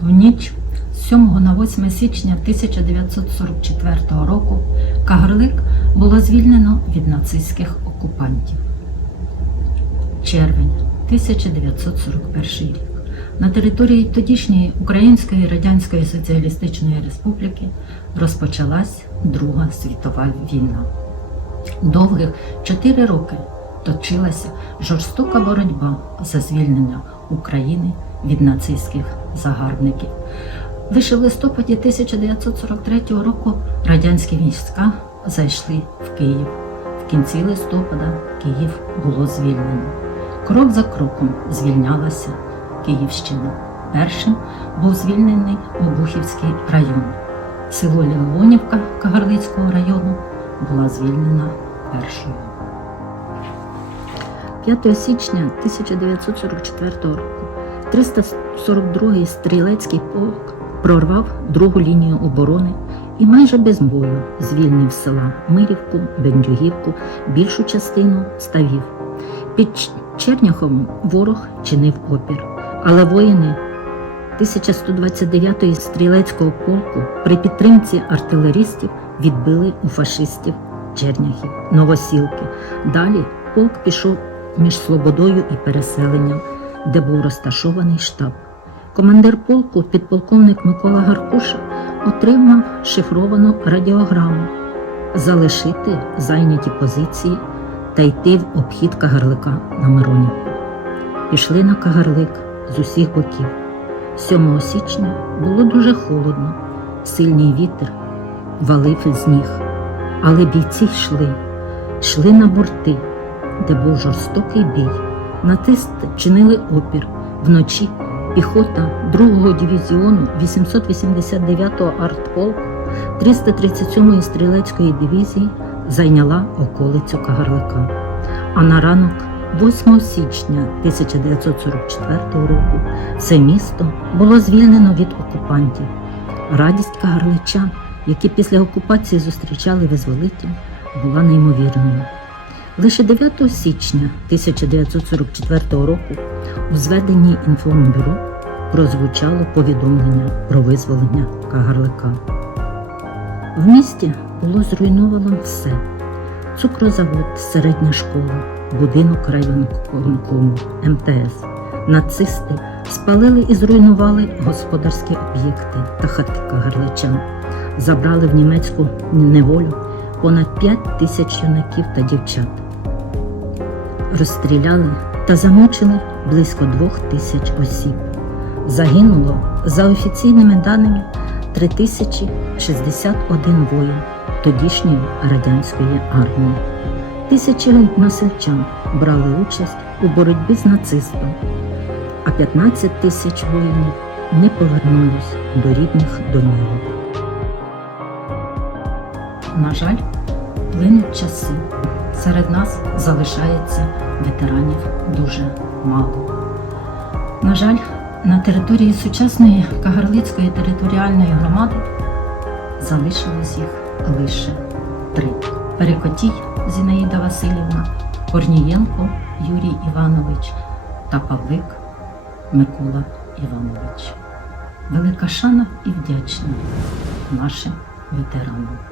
В ніч з 7 на 8 січня 1944 року Кагарлик було звільнено від нацистських окупантів. Червень 1941 рік. На території тодішньої Української Радянської Соціалістичної Республіки розпочалась Друга світова війна. Довгих чотири роки точилася жорстока боротьба за звільнення України від нацистських загарбників. Лише в листопаді 1943 року радянські війська зайшли в Київ. В кінці листопада Київ було звільнено. Крок за кроком звільнялася Київщина. Першим був звільнений Обухівський район. Село Леонівка Кагарлицького району була звільнена першою. 5 січня 1944 року 342-й стрілецький полк прорвав другу лінію оборони і майже без бою звільнив села Мирівку, Бендюгівку, більшу частину ставів. Під Черняховом ворог чинив опір, але воїни 1129-ї стрілецького полку при підтримці артилерістів відбили у фашистів Черняхів, Новосілки. Далі полк пішов між Слободою і переселенням, де був розташований штаб. Командир полку, підполковник Микола Гаркуша, отримав шифровану радіограму залишити зайняті позиції та йти в обхід Кагарлика на Миронівку. Пішли на Кагарлик з усіх боків. 7 січня було дуже холодно, сильний вітер валив із ніг. Але бійці йшли, йшли на борти, де був жорстокий бій. Натиск чинили опір. Вночі піхота 2-го дивізіону 889-го артполку 337-ї стрілецької дивізії зайняла околицю Кагарлика. А на ранок 8 січня 1944 року це місто було звільнено від окупантів. Радість кагарличан, які після окупації зустрічали визволителів, була неймовірною. Лише 9 січня 1944 року у зведенні інформбюро прозвучало повідомлення про визволення Кагарлика. В місті було зруйновано все: цукрозавод, середня школа, будинок районкому, МТС. Нацисти спалили і зруйнували господарські об'єкти та хатки кагарличан, забрали в німецьку неволю понад 5 тисяч юнаків та дівчат. Розстріляли та замучили близько двох тисяч осіб. Загинуло за офіційними даними 3061 воїн тодішньої радянської армії. Тисячі насельчан брали участь у боротьбі з нацистом, а 15 тисяч воїнів не повернулись до рідних домівок. На жаль, плинуть часи. Серед нас залишається ветеранів дуже мало. На жаль, на території сучасної Кагарлицької територіальної громади залишилось їх лише три: Перекотій Зінаїда Васильівна, Корнієнко Юрій Іванович та Павлик Микола Іванович. Велика шана і вдячність нашим ветеранам.